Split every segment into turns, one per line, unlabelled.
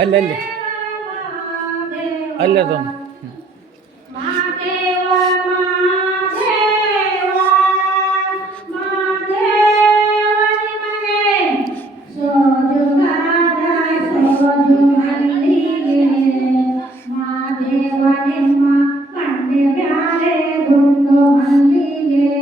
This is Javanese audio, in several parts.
ಅಲ್ಲಿ ಅಲ್ಲಿ ಅಲ್ಲಿ ಅದೊಂದು ಮಾದೇವ ನಿಮ್ಮ ಪಂಡ್ಯ ಬ್ಯಾರೆ ಗುಂಡು ಅಲ್ಲಿಗೆ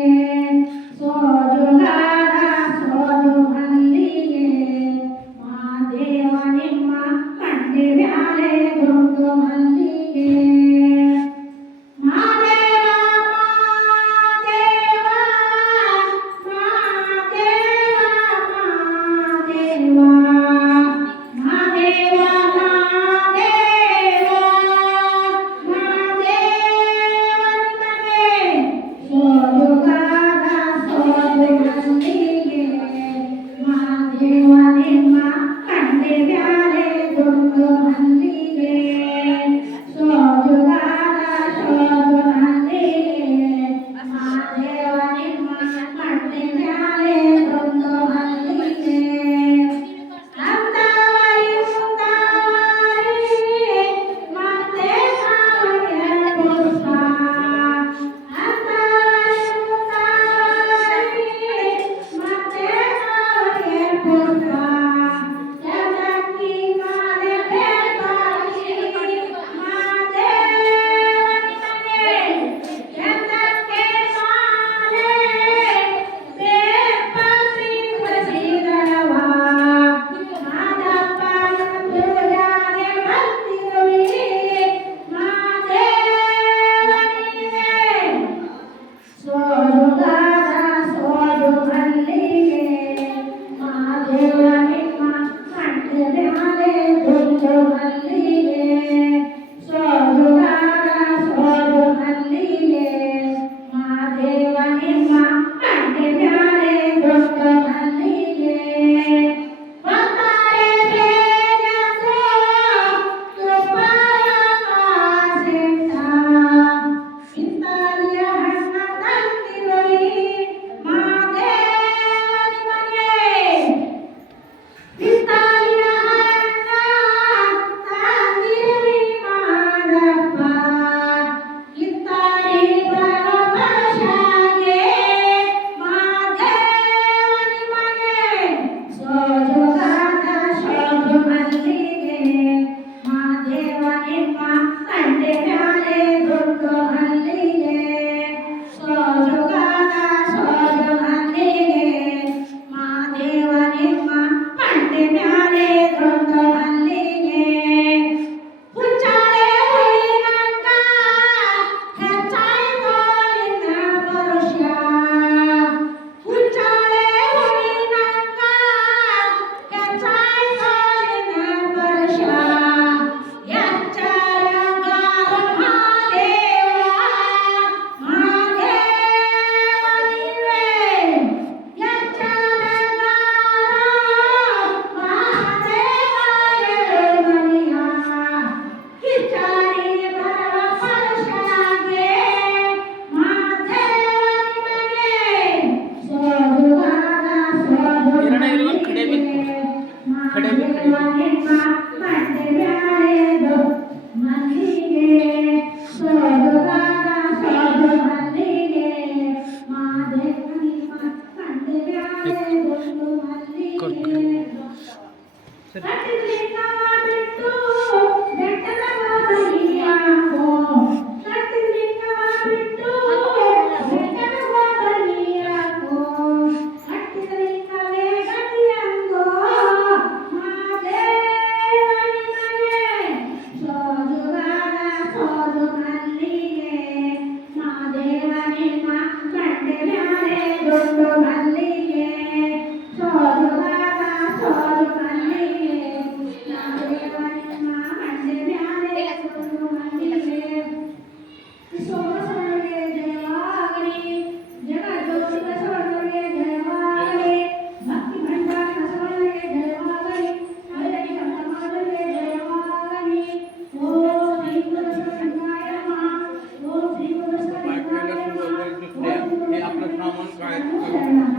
chuyên hoa đêm mắt يرنم عليه one guy. Who,